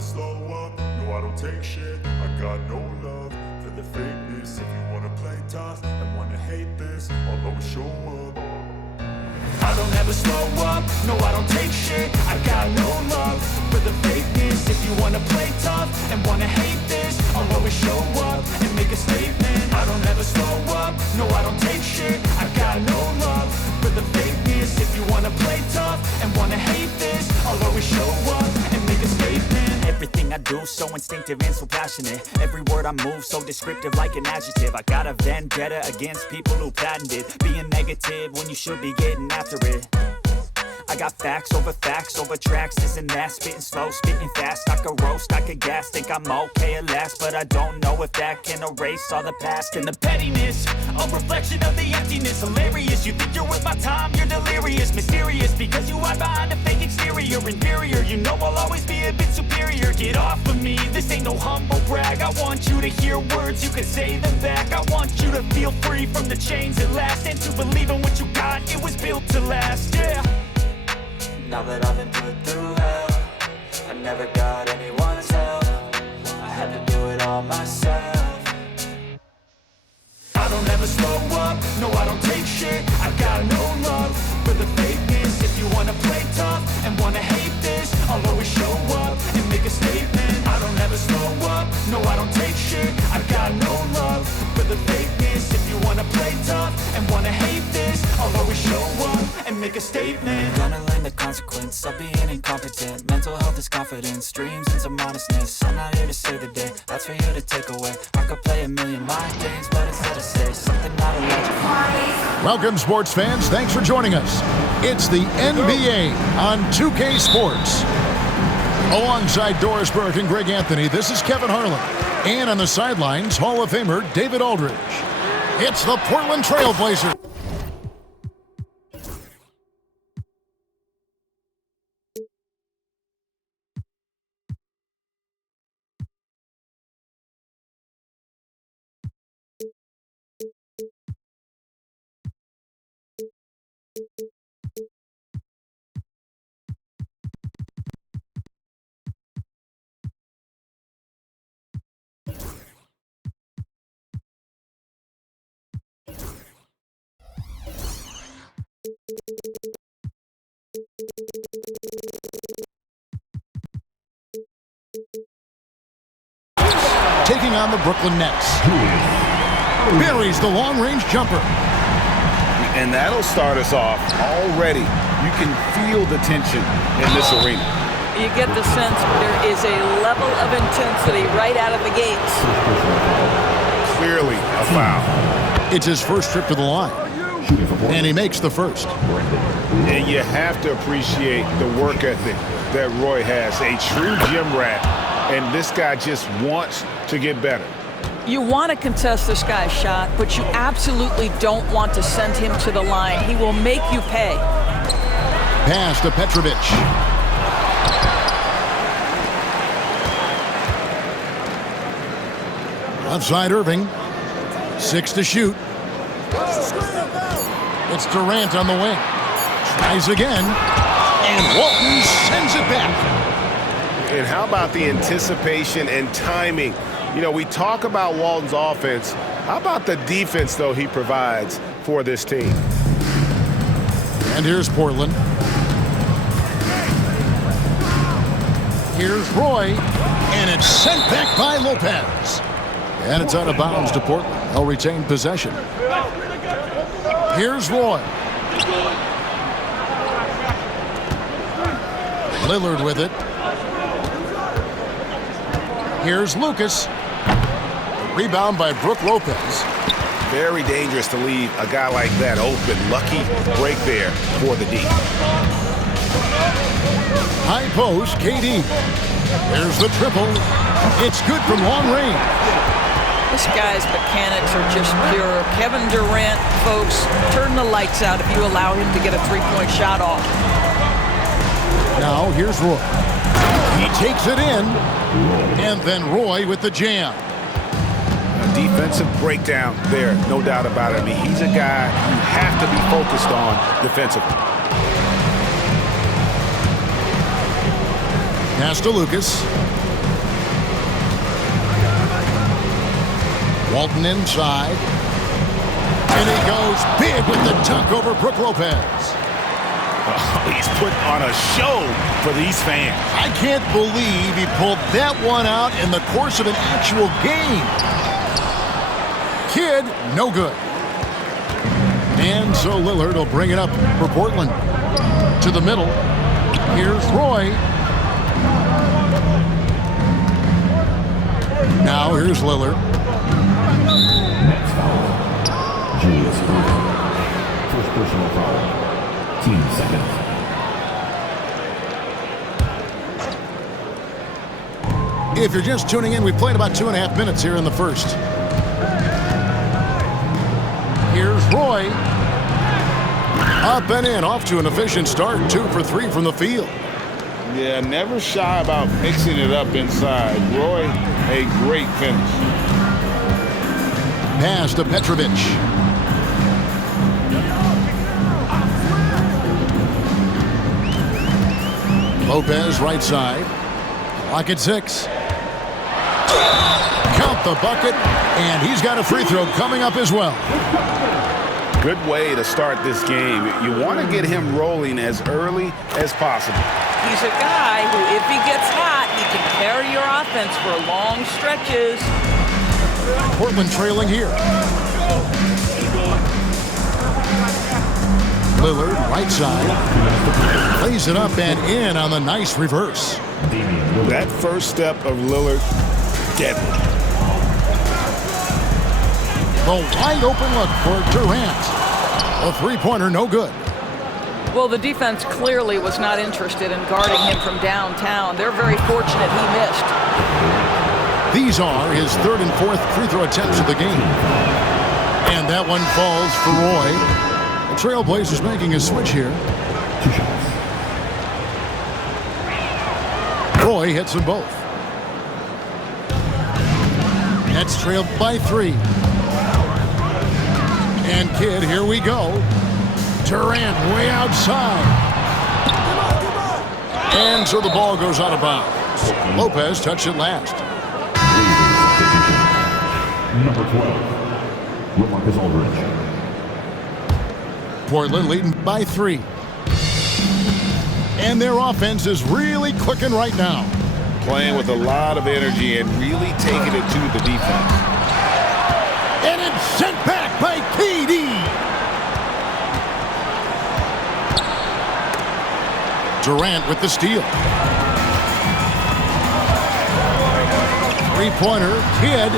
never slow up, no I don't take shit. I got no love for the fakeness. If you wanna play tough and wanna hate this, I'll always show up. I don't ever slow up, no I don't take shit. I got no love for the fakeness. If you wanna play tough and wanna hate this, I'll always show up and make a statement. I don't ever slow up, no I don't take shit. I got no love for the fakeness. If you wanna play tough and wanna hate this, I'll always show up and make a statement. Everything I do so instinctive and so passionate. Every word I move so descriptive like an adjective. I got a vendetta against people who patented being negative when you should be getting after it. I got facts over tracks, this and that. Spitting slow, spitting fast. I could roast, I could gas. Think I'm okay at last, but I don't know if that can erase all the past. And the pettiness, a reflection of the emptiness. Hilarious, you think you're worth my time, you're delirious. Mysterious, because you hide behind a fake exterior. Inferior, you know I'll always be a bit superior. Get off of me, this ain't no humble brag. I want you to hear words, you can say them back. I want you to feel free from the chains at last, and to believe in what you got, it was built to last, yeah. Now that I've been put through hell, I never got anyone's help. I had to do it all myself. I don't ever slow up, no I don't take shit. I got no love for the fakeness. If you wanna play tough and wanna hate this, I'll always show up and make a statement. I don't ever slow up, no I don't take shit. I got no love for the fakeness. If you wanna play tough and wanna hate this, I'll always show up and make a statement. Gonna learn the consequence of being incompetent. Mental health is confidence, dreams and some modestness. I'm not here to save the day, that's for you to take away. I could play a million mind games, but instead I say something not illogical. Welcome, sports fans. Thanks for joining us. It's the NBA on 2K Sports. Alongside Doris Burke and Greg Anthony, this is Kevin Harlan. And on the sidelines, Hall of Famer David Aldridge. It's the Portland Trail Blazers. Taking on the Brooklyn Nets. Buries the long-range jumper. And that'll start us off already. You can feel the tension in this arena. You get the sense there is a level of intensity right out of the gates. Clearly a foul. It's his first trip to the line. And he makes the first. And you have to appreciate the work ethic that Roy has. A true gym rat. And this guy just wants to get better. You want to contest this guy's shot, but you absolutely don't want to send him to the line. He will make you pay. Pass to Petrovic. Outside Irving. 6 to shoot. It's Durant on the wing. Tries again. And Walton sends it back. And how about the anticipation and timing? You know, we talk about Walton's offense. How about the defense, though, he provides for this team? And here's Portland. Here's Roy. And it's sent back by Lopez. And it's out of bounds to Portland. They'll retain possession. Here's Roy. Lillard with it. Here's Lucas. Rebound by Brook Lopez. Very dangerous to leave a guy like that open. Lucky break there for the D. High post, KD. There's the triple. It's good from long range. This guy's mechanics are just pure. Kevin Durant, folks, turn the lights out if you allow him to get a three-point shot off. Now here's Roy. He takes it in. And then Roy with the jam. A defensive breakdown there, no doubt about it. I mean, he's a guy you have to be focused on defensively. Pass to Lucas. Walton inside. And he goes big with the dunk over Brook Lopez. Oh, he's put on a show for these fans. I can't believe he pulled that one out in the course of an actual game. Kidd, no good. And so Lillard will bring it up for Portland. To the middle. Here's Roy. Now here's Lillard. Next foul. Julius Erving. First personal foul. Team seconds. If you're just tuning in, we've played about 2.5 minutes here in the first. Here's Roy. Up and in, off to an efficient start. 2 for 3 from the field. Yeah, never shy about mixing it up inside. Roy, a great finish. Pass to Petrovic. Lopez right side. Clock at 6. Count the bucket, and he's got a free throw coming up as well. Good way to start this game. You want to get him rolling as early as possible. He's a guy who, if he gets hot, he can carry your offense for long stretches. Portland trailing here. Lillard, right side. Lays it up and in on the nice reverse. That first step of Lillard, deadly. The wide open look for Durant. A three-pointer, no good. Well, the defense clearly was not interested in guarding him from downtown. They're very fortunate he missed. These are his third and fourth free throw attempts of the game. And that one falls for Roy. The Trailblazers making a switch here. 2 shots. Roy hits them both. Nets trailed by 3. And Kidd, here we go. Durant way outside. And so the ball goes out of bounds. Lopez touched it last. Number 12, LaMarcus Aldridge. Portland leading by 3. And their offense is really clicking right now. Playing with a lot of energy and really taking it to the defense. And it's sent back by KD. Durant with the steal. Three-pointer, Kidd.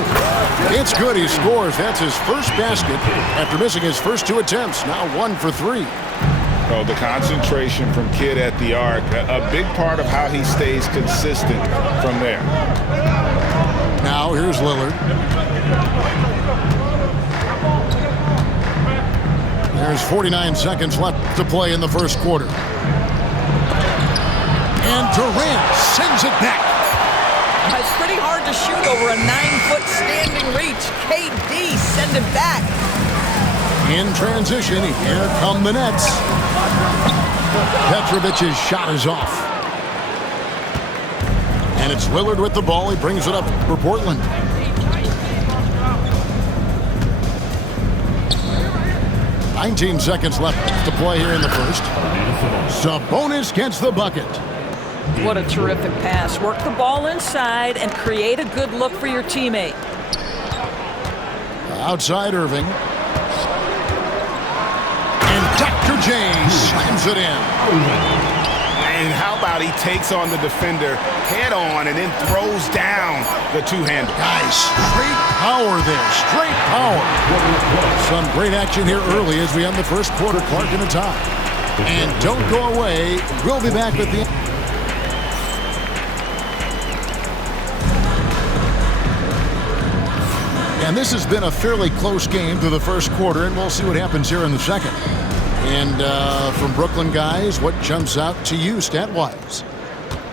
It's good, he scores. That's his first basket after missing his first 2 attempts. Now 1 for 3. Oh, the concentration from Kidd at the arc, a big part of how he stays consistent from there. Now here's Lillard. There's 49 seconds left to play in the first quarter. And Durant sends it back. It's pretty hard to shoot over a 9-foot standing reach. KD send it back. In transition, here come the Nets. Petrovic's shot is off. And it's Lillard with the ball. He brings it up for Portland. "19 seconds left to play here in the first. Sabonis gets the bucket. What a terrific pass. Work the ball inside and create a good look for your teammate. Outside Irving. And Dr. J slams it in. And how about he takes on the defender head on and then throws down the two-hander. Guys, straight power there. Straight power. Some great action here early as we end the first quarter. Clark in the top. And don't go away. We'll be back with the... And this has been a fairly close game through the first quarter, and we'll see what happens here in the second. And from Brooklyn guys, what jumps out to you stat-wise?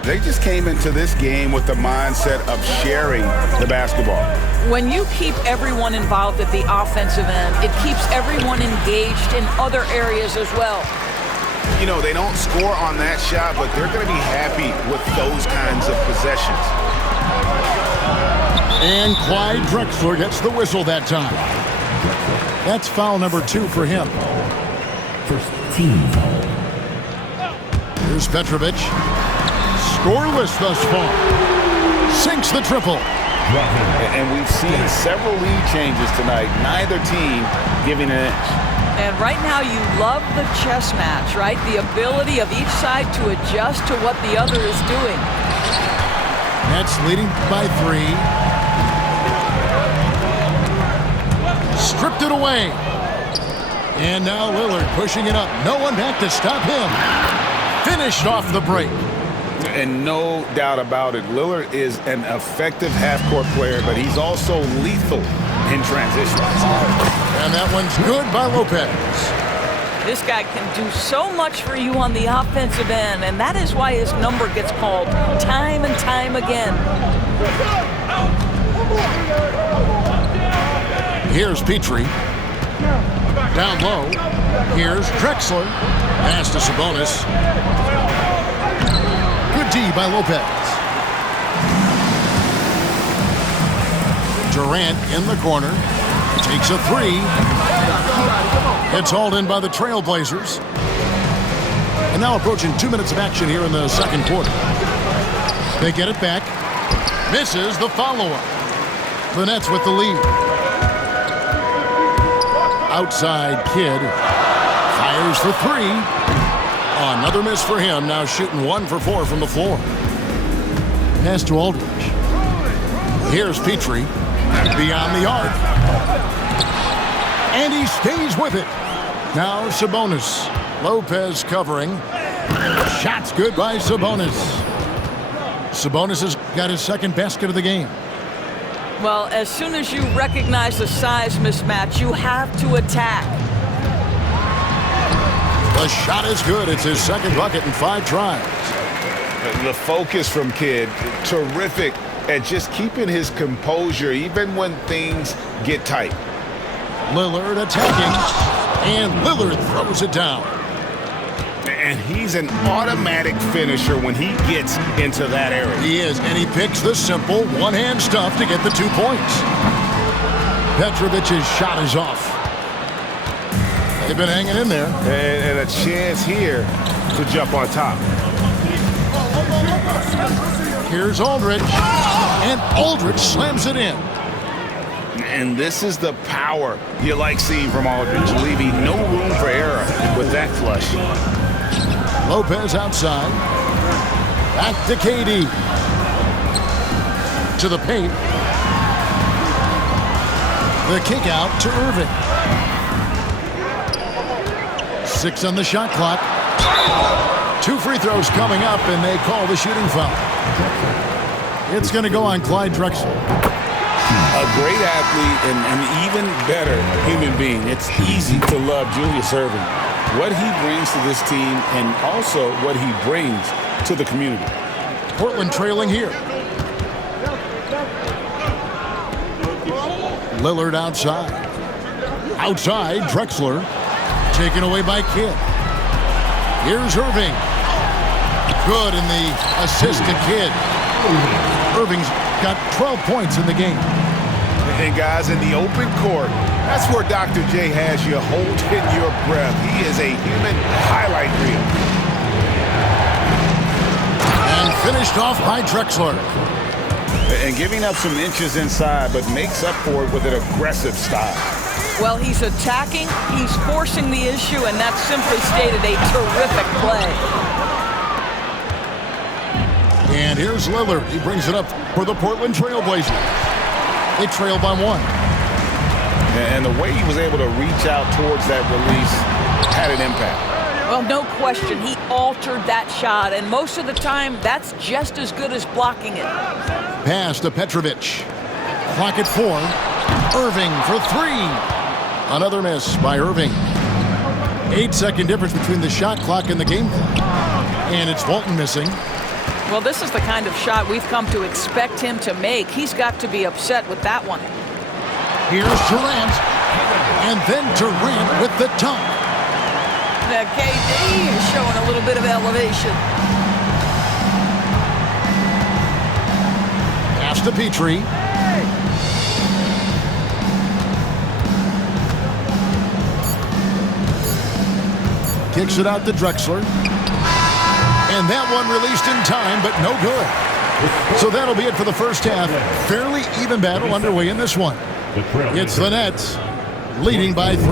They just came into this game with the mindset of sharing the basketball. When you keep everyone involved at the offensive end, it keeps everyone engaged in other areas as well. You know, they don't score on that shot, but they're going to be happy with those kinds of possessions. And Clyde Drexler gets the whistle that time. That's foul number 2 for him. First team foul. Here's Petrovic. Scoreless thus far. Sinks the triple. And we've seen several lead changes tonight. Neither team giving an inch. And right now you love the chess match, right? The ability of each side to adjust to what the other is doing. Nets leading by 3. Stripped it away. And now Lillard pushing it up. No one back to stop him. Finished off the break. And no doubt about it, Lillard is an effective half-court player, but he's also lethal in transition. And that one's good by Lopez. This guy can do so much for you on the offensive end, and that is why his number gets called time and time again. Here's Petrie. Down low. Here's Drexler. Pass to Sabonis. Good D by Lopez. Durant in the corner. Takes a 3. It's hauled in by the Trailblazers. And now approaching 2 minutes of action here in the second quarter. They get it back. Misses the follow-up. The Nets with the lead. Outside Kidd. Fires for 3. Another miss for him. Now shooting 1 for 4 from the floor. Pass to Aldridge. Here's Petrie. Beyond the arc. And he stays with it. Now Sabonis. Lopez covering. Shots good by Sabonis. Sabonis has got his second basket of the game. Well, as soon as you recognize the size mismatch, you have to attack. The shot is good. It's his second bucket in 5 tries. The focus from Kidd, terrific at just keeping his composure even when things get tight. Lillard attacking, and Lillard throws it down. And he's an automatic finisher when he gets into that area. He is, and he picks the simple one-hand stuff to get the 2 points. Petrovic's shot is off. They've been hanging in there. And a chance here to jump on top. Here's Aldridge, and Aldridge slams it in. And this is the power you like seeing from Aldridge, leaving no room for error with that flush. Lopez outside. Back to KD. To the paint. The kick out to Irving. 6 on the shot clock. 2 free throws coming up, and they call the shooting foul. It's going to go on Clyde Drexler. A great athlete and an even better human being. It's easy to love Julius Erving. What he brings to this team and also what he brings to the community. Portland trailing here. Lillard outside. Outside, Drexler. Taken away by Kidd. Here's Irving. Good in the assist to Kidd. Irving's got 12 points in the game. And guys, in the open court, that's where Dr. J has you holding your breath. He is a human highlight reel. And finished off by Drexler. And giving up some inches inside, but makes up for it with an aggressive style. Well, he's attacking, he's forcing the issue, and that's simply stated a terrific play. And here's Lillard. He brings it up for the Portland Trailblazers. They trail by 1. And the way he was able to reach out towards that release had an impact. Well, no question, he altered that shot, and most of the time, that's just as good as blocking it. Pass to Petrovic. Clock at 4. Irving for 3. Another miss by Irving. 8-second difference between the shot clock and the game clock. And it's Walton missing. Well, this is the kind of shot we've come to expect him to make. He's got to be upset with that one. Here's Durant. And then Durant with the dunk. Now, KD is showing a little bit of elevation. Pass to Petrie. Kicks it out to Drexler. And that one released in time, but no good. So that'll be it for the first half. Fairly even battle underway in this one. It's the Nets leading by 3.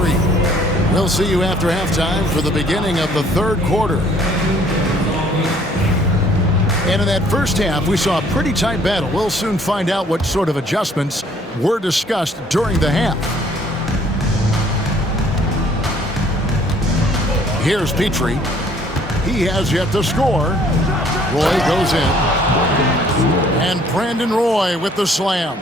We'll see you after halftime for the beginning of the third quarter. And in that first half, we saw a pretty tight battle. We'll soon find out what sort of adjustments were discussed during the half. Here's Petrie. He has yet to score. Roy goes in. And Brandon Roy with the slam.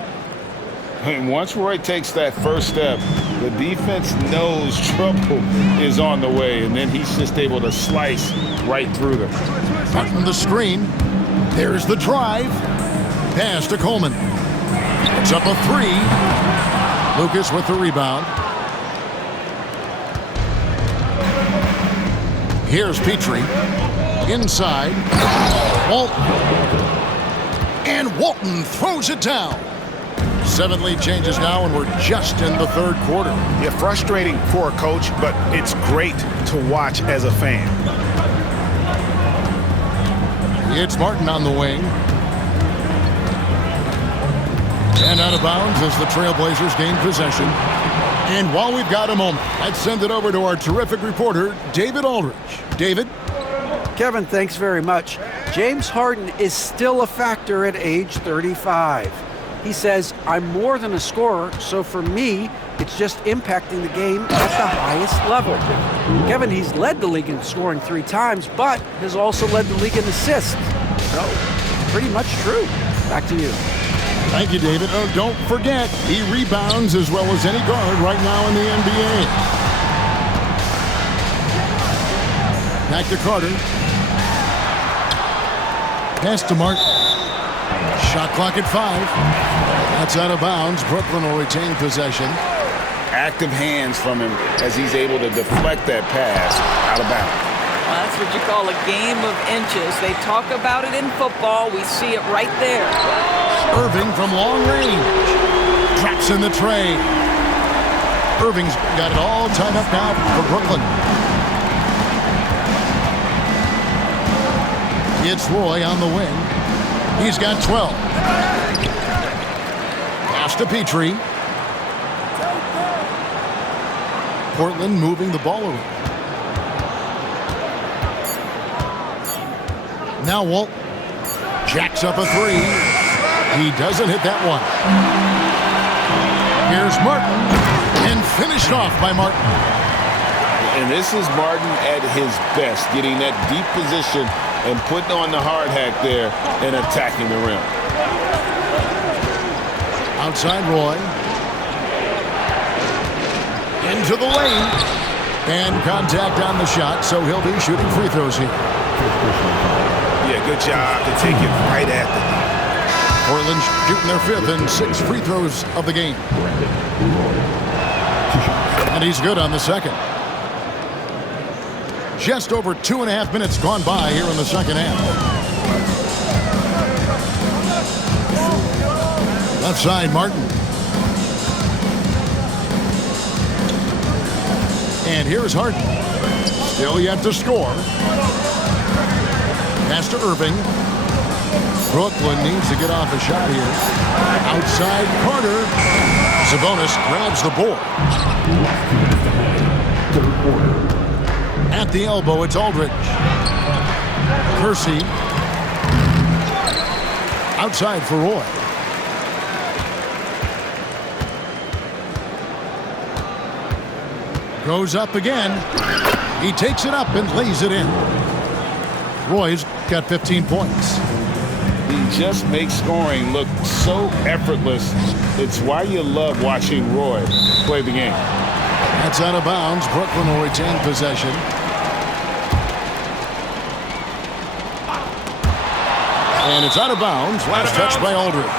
And once Roy takes that first step, the defense knows trouble is on the way, and then he's just able to slice right through them. Martin the screen. There's the drive. Pass to Coleman. It's up a 3. Lucas with the rebound. Here's Petrie. Inside. Walton. And Walton throws it down. 7 lead changes now, and we're just in the third quarter. Yeah, frustrating for a coach, but it's great to watch as a fan. It's Martin on the wing. And out of bounds as the Trailblazers gain possession. And while we've got a moment, let's send it over to our terrific reporter, David Aldridge. David? Kevin, thanks very much. James Harden is still a factor at age 35. He says, I'm more than a scorer, so for me, it's just impacting the game at the highest level. Kevin, he's led the league in scoring 3 times, but has also led the league in assists. So, pretty much true. Back to you. Thank you, David. Oh, don't forget, he rebounds as well as any guard right now in the NBA. Back to Carter. Pass to Martin. Shot clock at 5. That's out of bounds. Brooklyn will retain possession. Active hands from him as he's able to deflect that pass out of bounds. Well, that's what you call a game of inches. They talk about it in football. We see it right there. Irving from long range. Drops in the tray. Irving's got it all tied up now for Brooklyn. It's Roy on the wing. He's got 12. Pass to Petrie. Portland moving the ball around. Now Walt jacks up a 3. He doesn't hit that one. Here's Martin, and finished off by Martin. And this is Martin at his best, getting that deep position and putting on the hard hat there and attacking the rim. Outside Roy. Into the lane. And contact on the shot, so he'll be shooting free throws here. Yeah, good job to take it right at the net. Portland shooting their 5th and 6th free throws of the game. And he's good on the second. Just over 2.5 minutes gone by here in the second half. Left side, Martin. And here's Harden. Still yet to score. Pass to Irving. Brooklyn needs to get off a shot here. Outside Carter. Sabonis grabs the board. At the elbow, it's Aldridge. Kersey. Outside for Roy. Goes up again. He takes it up and lays it in. Roy's got 15 points. He just makes scoring look so effortless. It's why you love watching Roy play the game. That's out of bounds. Brooklyn will retain possession. And it's out of bounds. Last touch by Aldridge.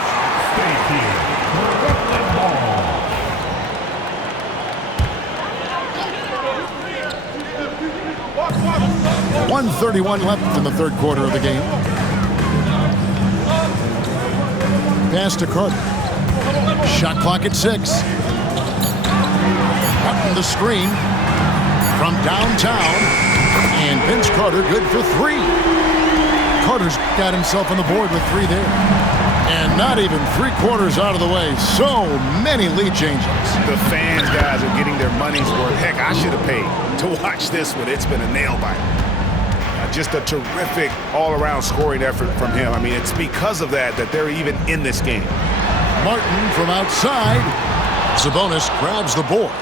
1:31 left in the third quarter of the game. Pass to Carter. Shot clock at 6. Cutting the screen from downtown. And Vince Carter good for 3. Carter's got himself on the board with 3 there. And not even 3/4 out of the way. So many lead changes. The fans, guys, are getting their money's worth. Heck, I should have paid to watch this one. It's been a nail-biter. Just a terrific all-around scoring effort from him. I mean, it's because of that they're even in this game. Martin from outside. Sabonis grabs the board.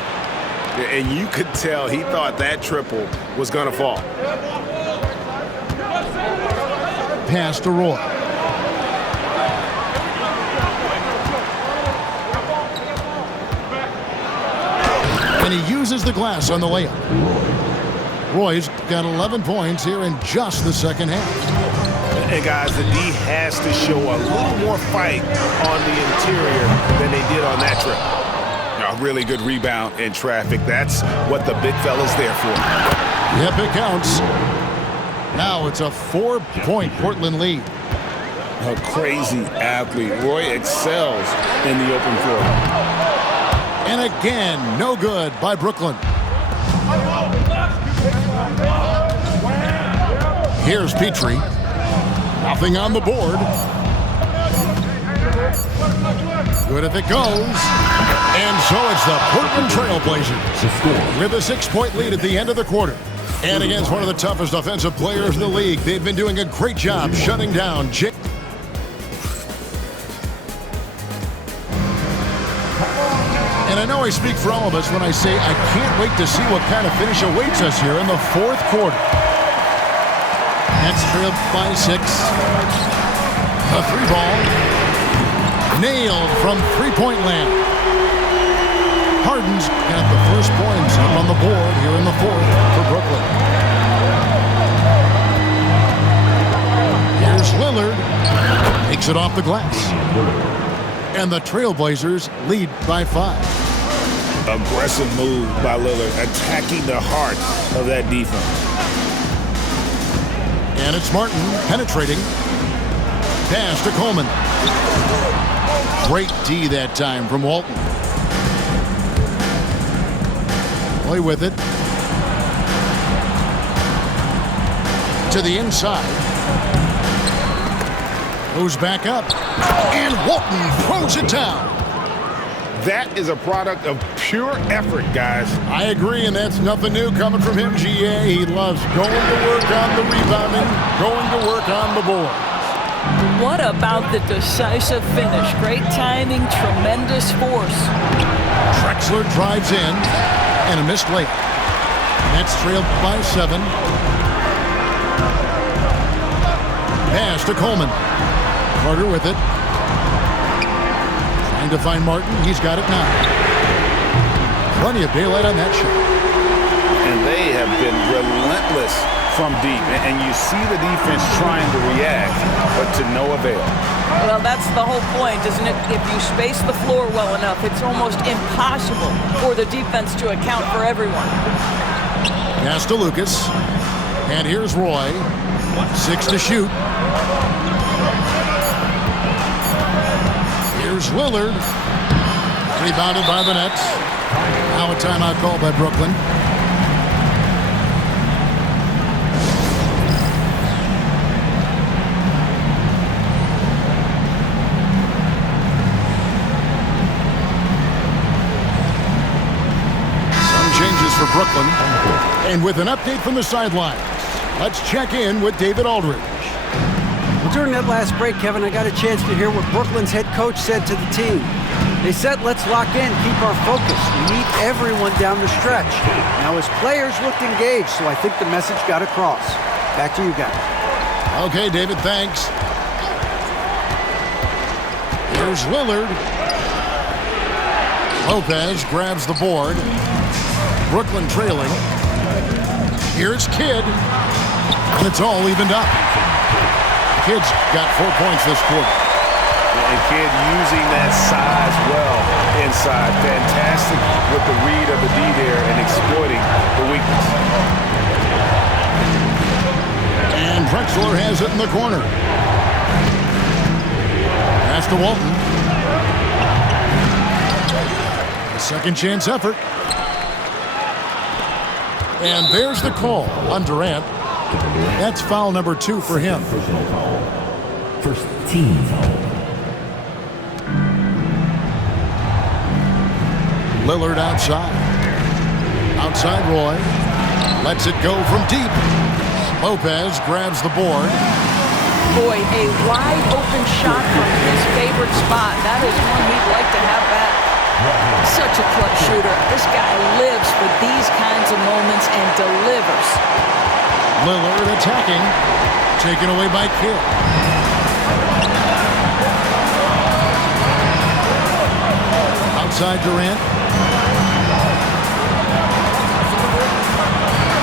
And you could tell he thought that triple was going to fall. Pass to Roy. And he uses the glass on the layup. Roy's got 11 points here in just the second half. And guys, the D has to show a little more fight on the interior than they did on that trip. A really good rebound in traffic. That's what the big fella's there for. Yep, it counts. Now it's a 4-point Portland lead. A crazy athlete. Roy excels in the open floor. And again, no good by Brooklyn. Here's Petrie. Nothing on the board. Good if it goes. And so it's the Portland Trailblazers with a 6-point lead at the end of the quarter. And against one of the toughest offensive players in the league, they've been doing a great job shutting down Jake. And I know I speak for all of us when I say I can't wait to see what kind of finish awaits us here in the fourth quarter. Nets trailed by 6. A 3-ball. Nailed from 3-point land. Harden's got the first points up on the board here in the fourth for Brooklyn. Here's Lillard. Takes it off the glass. And the Trailblazers lead by 5. Aggressive move by Lillard, attacking the heart of that defense. And it's Martin penetrating. Pass to Coleman. Great D that time from Walton. Play with it. To the inside. Goes back up. And Walton throws it down. That is a product of pure effort, guys. I agree, and that's nothing new coming from him, GA. He loves going to work on the rebounding, going to work on the board. What about the decisive finish? Great timing, tremendous force. Drexler drives in, and a missed layup. Nets trailed by 7. Pass to Coleman. Carter with it. Trying to find Martin. He's got it now. Plenty of daylight on that shot. And they have been relentless from deep. And you see the defense trying to react, but to no avail. Well, that's the whole point, isn't it? If you space the floor well enough, it's almost impossible for the defense to account for everyone. Pass to Lucas. And here's Roy. 6 to shoot. Here's Lillard. Rebounded by the Nets. Now a timeout called by Brooklyn. Some changes for Brooklyn. And with an update from the sidelines, let's check in with David Aldridge. Well, during that last break, Kevin, I got a chance to hear what Brooklyn's head coach said to the team. They said, let's lock in, keep our focus. We need everyone down the stretch. Now, his players looked engaged, so I think the message got across. Back to you guys. Okay, David, thanks. Here's Lillard. Lopez grabs the board. Brooklyn trailing. Here's Kidd. And it's all evened up. Kidd's got 4 points this quarter. And Kidd using that size well inside. Fantastic with the read of the D there and exploiting the weakness. And Drexler has it in the corner. Pass to Walton. A second chance effort. And there's the call on Durant. That's foul number 2 for him. Personal foul. First team foul. Lillard outside. Outside Roy. Lets it go from deep. Lopez grabs the board. Boy, a wide open shot from his favorite spot. That is one he'd like to have back. Such a clutch shooter. This guy lives for these kinds of moments and delivers. Lillard attacking. Taken away by Kidd. Outside Durant.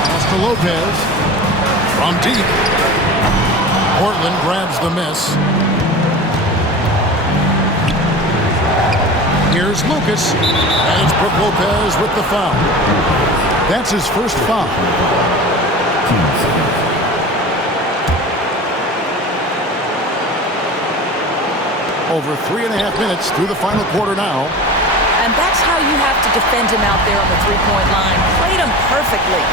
Pass to Lopez. From deep. Portland grabs the miss. Here's Lucas. And it's Brook Lopez with the foul. That's his first foul. Over 3.5 minutes through the final quarter now. And that's how you have to defend him out there on the three-point line. Played him perfectly.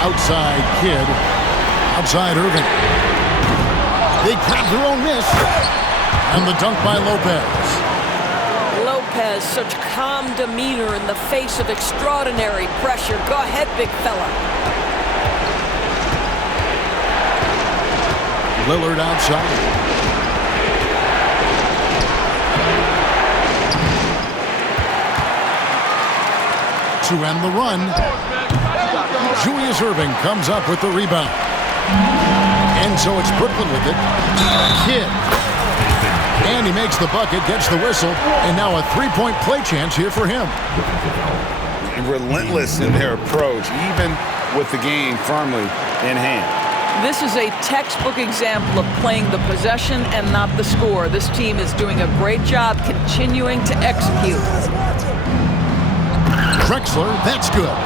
Outside Kidd. Outside Irving. They grab their own miss. And the dunk by Lopez. Lopez, such calm demeanor in the face of extraordinary pressure. Go ahead, big fella. Lillard outside. To end the run, Julius Erving comes up with the rebound. And so it's Brooklyn with it. Kidd. And he makes the bucket, gets the whistle, and now a three-point play chance here for him. Relentless in their approach, even with the game firmly in hand. This is a textbook example of playing the possession and not the score. This team is doing a great job continuing to execute. Drexler, that's good.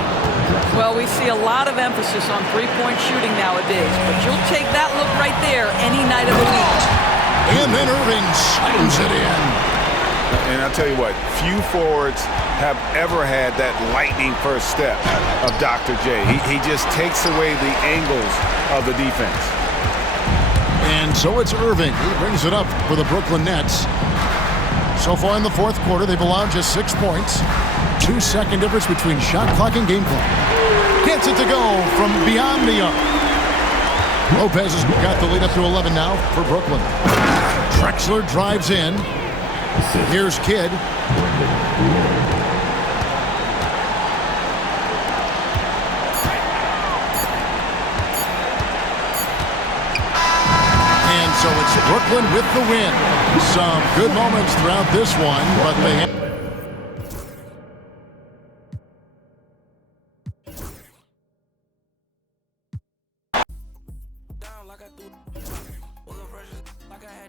Well, we see a lot of emphasis on three-point shooting nowadays, but you'll take that look right there any night of the week. And then Irving slams it in. And I'll tell you what, few forwards have ever had that lightning first step of Dr. J. He just takes away the angles of the defense. And so it's Irving. He brings it up for the Brooklyn Nets. So far in the fourth quarter, they've allowed just 6 points. 2-second difference between shot clock and game clock. Gets it to go from beyond the arc. Lopez has got the lead up to 11 now for Brooklyn. Drexler drives in. Here's Kidd. And so it's Brooklyn with the win. Some good moments throughout this one, but they